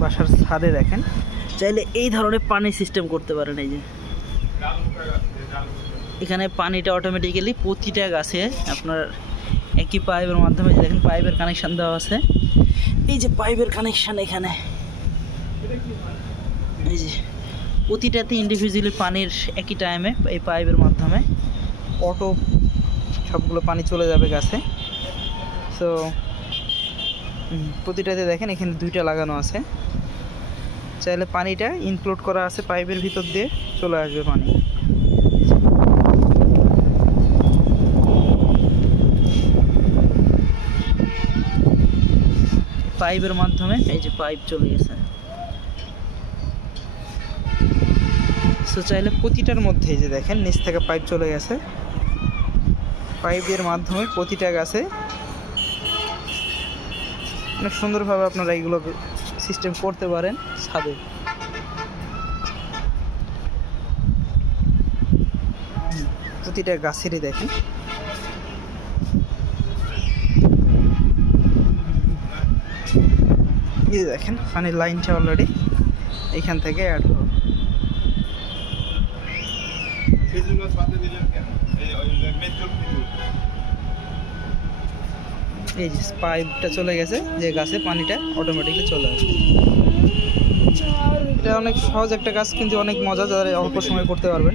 বাসার ছাদে দেখেন চাইলে এই ধরনের পানি সিস্টেম করতে পারেন। এই যে এখানে পানিটা অটোমেটিক্যালি প্রতিটা গাছে আপনার একই পাইপের মাধ্যমে দেখেন পাইপের কানেকশান দেওয়া আছে। এই যে পাইপের কানেকশান এখানে এই যে প্রতিটাতে ইন্ডিভিজুয়ালি পানির একই টাইমে এই পাইপের মাধ্যমে অটো সবগুলো পানি চলে যাবে গাছে। সো প্রতিটাতে দেখেন এখানে দুইটা লাগানো আছে, চাইলে পানিটা ইনক্লুড করা আছে পাইপের ভিতর দিয়ে চলে আসবে পানি। পাইপের মাধ্যমে এই যে পাইপ চলে গেছে। সো চাইলে প্রতিটার মধ্যে যে দেখেন নিচ থেকে পাইপ চলে গেছে, পাইপের মাধ্যমে প্রতিটা গাছে অনেক সুন্দরভাবে আপনারা এইগুলো সিস্টেম করতে পারেন ছাদে। প্রতিটা গাছেরই দেখেন এই দেখেন পানির লাইনটা অলরেডি এইখান থেকে অ্যাড হবে। এই যে পাইপটা চলে গেছে যে গাছে পানিটা অটোমেটিকলি চলে আসবে। এটা অনেক সহজ একটা কাজ কিন্তু অনেক মজা, যারা অল্প সময় করতে পারবেন।